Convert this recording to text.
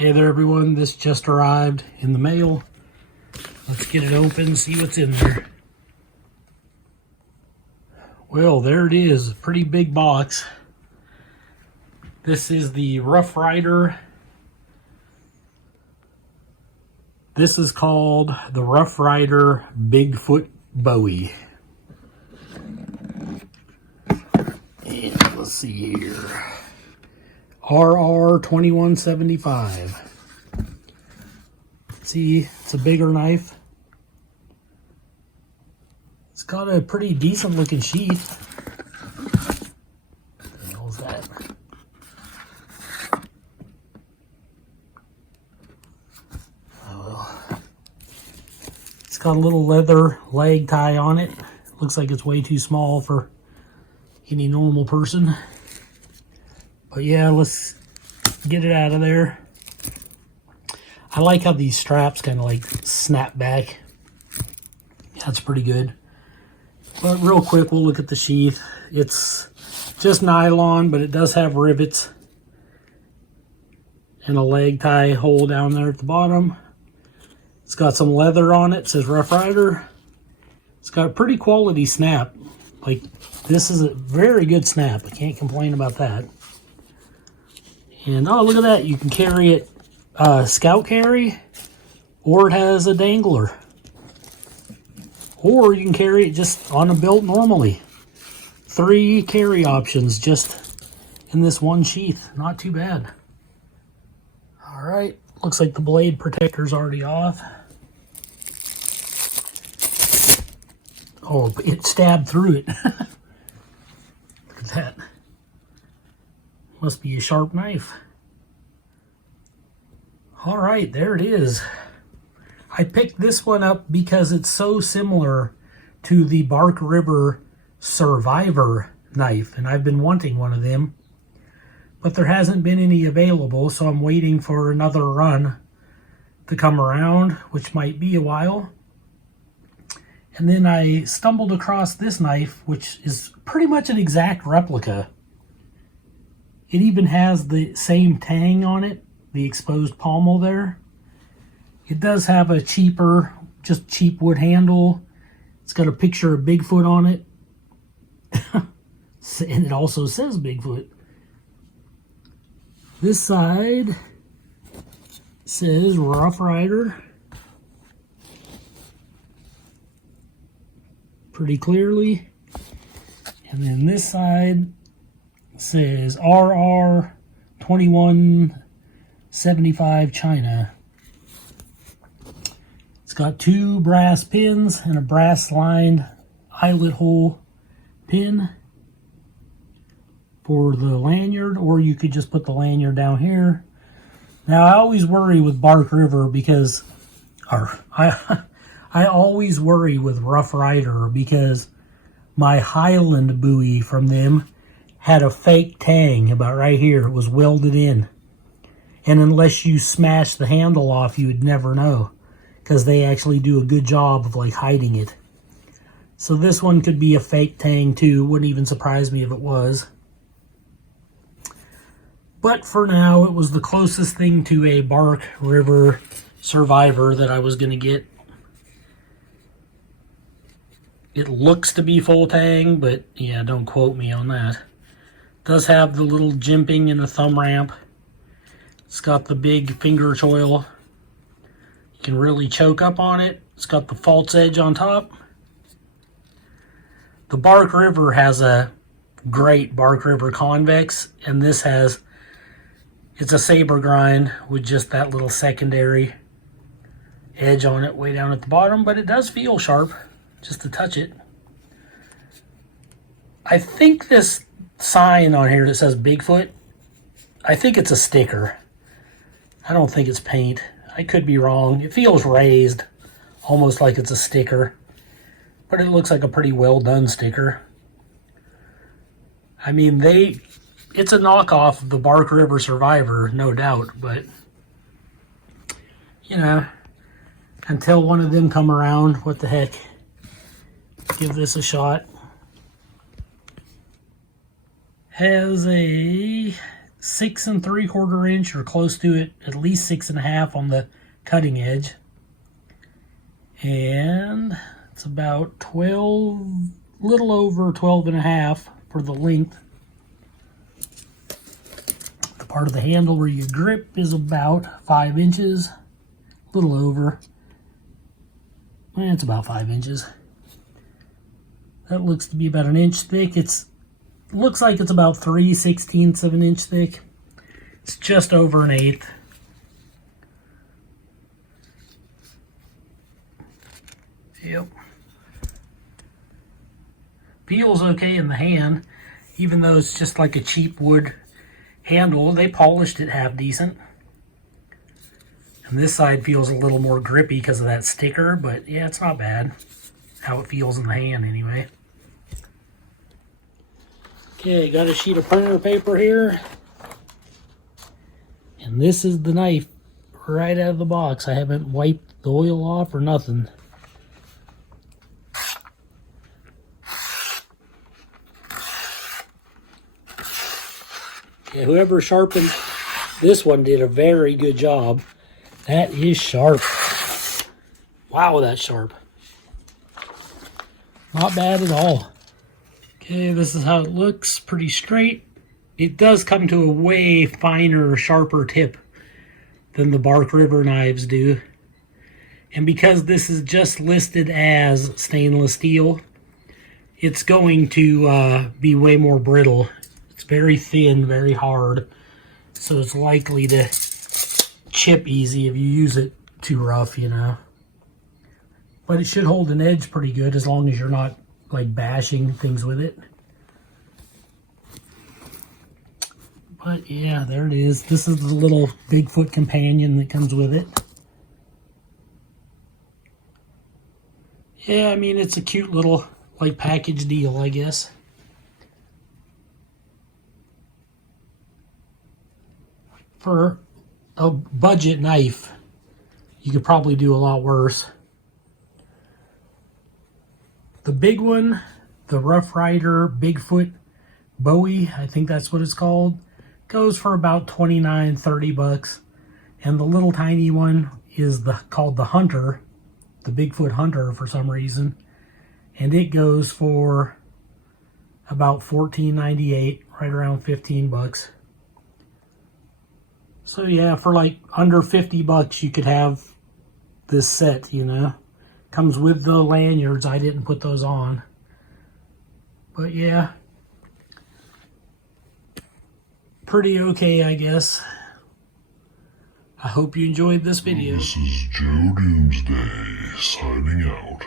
Hey there everyone, this just arrived in the mail. Let's get it open, see what's in there. Well, there it is, a pretty big box. This is the Rough Ryder. This is called the Rough Ryder Bigfoot Bowie. And let's see here. RR 2175. See, it's a bigger knife. It's got a pretty decent looking sheath. What the hell is that? Oh well. It's got a little leather leg tie on it. Looks like it's way too small for any normal person. But yeah, let's get it out of there. I like how these straps kind of like snap back. That's pretty good. But real quick, we'll look at the sheath. It's just nylon, but it does have rivets and a leg tie hole down there at the bottom. It's got some leather on it. It says Rough Ryder. It's got a pretty quality snap. Like, this is a very good snap. I can't complain about that. And oh, look at that. You can carry it scout carry, or it has a dangler. Or you can carry it just on a belt normally. 3 carry options just in this one sheath. Not too bad. All right. Looks like the blade protector's already off. Oh, it stabbed through it. Look at that. Must be a sharp knife. All right, there it is. I picked this one up because it's so similar to the Bark River Survivor knife, and I've been wanting one of them, but there hasn't been any available, so I'm waiting for another run to come around, which might be a while. And then I stumbled across this knife, which is pretty much an exact replica. It even has the same tang on it, the exposed pommel there. It does have a cheaper, just cheap wood handle. It's got a picture of Bigfoot on it. And it also says Bigfoot. This side says Rough Ryder. Pretty clearly. And then this side says RR 2175 China. It's got 2 brass pins and a brass lined eyelet hole pin for the lanyard, or you could just put the lanyard down here. Now I always worry with Bark River because, I always worry with Rough Ryder because my Highland Bowie from them had a fake tang about right here. It was welded in. And unless you smash the handle off, you would never know, because they actually do a good job of like hiding it. So this one could be a fake tang too. Wouldn't even surprise me if it was. But for now, it was the closest thing to a Bark River Survivor that I was going to get. It looks to be full-tang, but yeah, don't quote me on that. Does have the little jimping and the thumb ramp. It's got the big finger choil. You can really choke up on it. It's got the false edge on top. The Bark River has a great Bark River convex, and this has, it's a saber grind with just that little secondary edge on it way down at the bottom, but it does feel sharp just to touch it. I think this sign on here that says Bigfoot, I think it's a sticker. I don't think it's paint. I could be wrong. It feels raised, almost like it's a sticker, but it looks like a pretty well done sticker. I mean, it's a knockoff of the Bark River Survivor, no doubt, but you know, until one of them come around, what the heck, give this a shot. Has a 6 3/4 inch or close to it, at least 6 1/2 on the cutting edge. And it's about 12, little over 12 1/2 for the length. The part of the handle where you grip is about 5 inches, a little over. It's about 5 inches. That looks to be about an inch thick. Looks like it's about 3/16 of an inch thick. It's just over an eighth. Yep. Feels okay in the hand, even though it's just like a cheap wood handle. They polished it half decent. And this side feels a little more grippy because of that sticker, but yeah, it's not bad. How it feels in the hand anyway. Okay, got a sheet of printer paper here. And this is the knife right out of the box. I haven't wiped the oil off or nothing. Yeah, whoever sharpened this one did a very good job. That is sharp. Wow, that's sharp. Not bad at all. Okay, this is how it looks. Pretty straight. It does come to a way finer, sharper tip than the Bark River knives do. And because this is just listed as stainless steel, it's going to be way more brittle. It's very thin, very hard, so it's likely to chip easy if you use it too rough, you know. But it should hold an edge pretty good as long as you're not like bashing things with it. But yeah, there it is. This is the little Bigfoot companion that comes with it. Yeah, I mean, it's a cute little like package deal, I guess. For a budget knife, you could probably do a lot worse. The big one, the Rough Rider Bigfoot Bowie, I think that's what it's called, goes for about $29-30. And the little tiny one is called the Hunter, the Bigfoot Hunter for some reason. And it goes for about $14.98, right around $15. So yeah, for like under $50 you could have this set, you know. Comes with the lanyards. I didn't put those on. But yeah, pretty okay, I guess. I hope you enjoyed this video. This is Joe Doomsday signing out.